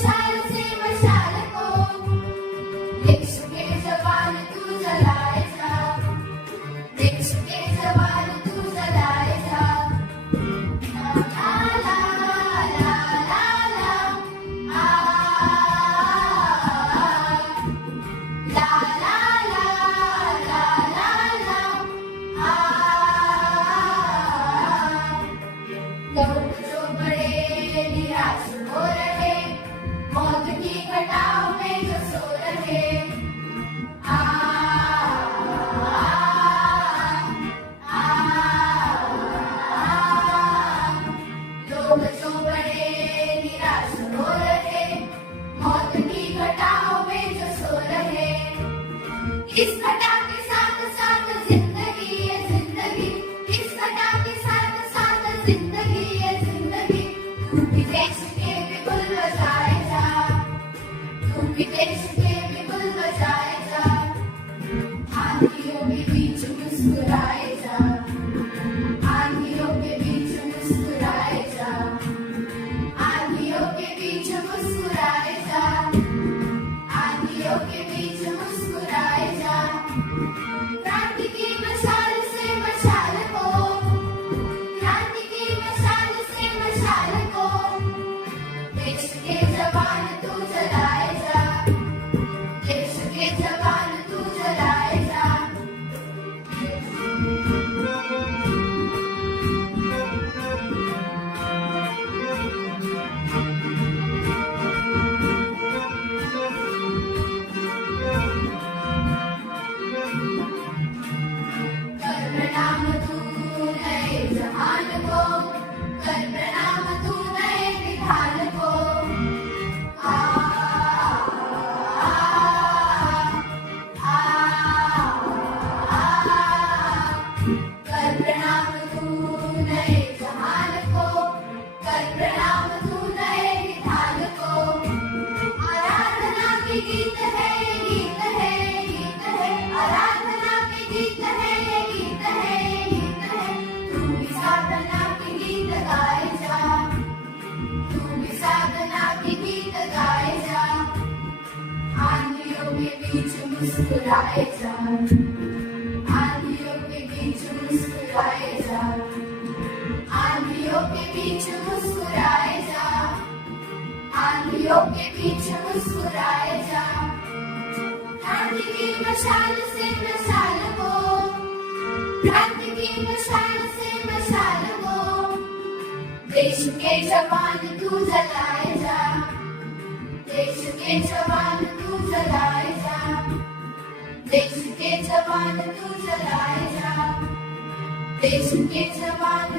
मशाल से मशाल को देश के जवान तू जलाए जा, देश के जवान तू जलाए जा। ला ला ला ला ला आ ला ला ला ला ला ला आ। लोग जो बड़े निराश हो रहे, मौत की घटाओं में जो सो रहे, आ लोग जो बड़े निराश हो रहे, मौत की घटाओं में जो सो रहे। इस घटा के साथ साथ जिंदगी है जिंदगी, इस घटा के साथ साथ जिंदगी है जिंदगी। तू भी देश के बिगुल बजाए जा, तू भी देश के बिगुल बजाए जा। आंधियों के बीच मुस्कुराए जा, आंधियों के बीच मुस्कुराए जा, आंधियों के बीच मुस्कुराए जा, आंधियों के बीच मुस्कुराए जा। क्रांति की मशाल से मशाल को, क्रांति की मशाल से मशाल को देश के जवान तू जलाए जा, देश के जवान तू जलाए जा। कर प्रणाम तू नए जहान को, कर प्रणाम तू नए विधान को। आ कर प्रणाम तू नए जहान को, कर प्रणाम तू नए विधान को। आराधना के गीत है ये गीत है ये गीत है, आराधना के गीत है ये गीत है ये गीत है। तू भी साधना के गीत गाए जा, तू भी साधना के गीत गाए जा। आंधियों के बीच मुस्कुराए जा, आंधियों के बीच मुस्कुराए जा, आंधियों के बीच मुस्कुराए जा, आंधियों के बीच मुस्कुराए जा। क्रांति की मशाल से मशाल को, क्रांति की मशाल से मशाल को देश के जवान तू जलाए जा, देश के जवान तू जलाए जा, देश के जवान तू जलाए जा, देश के जवान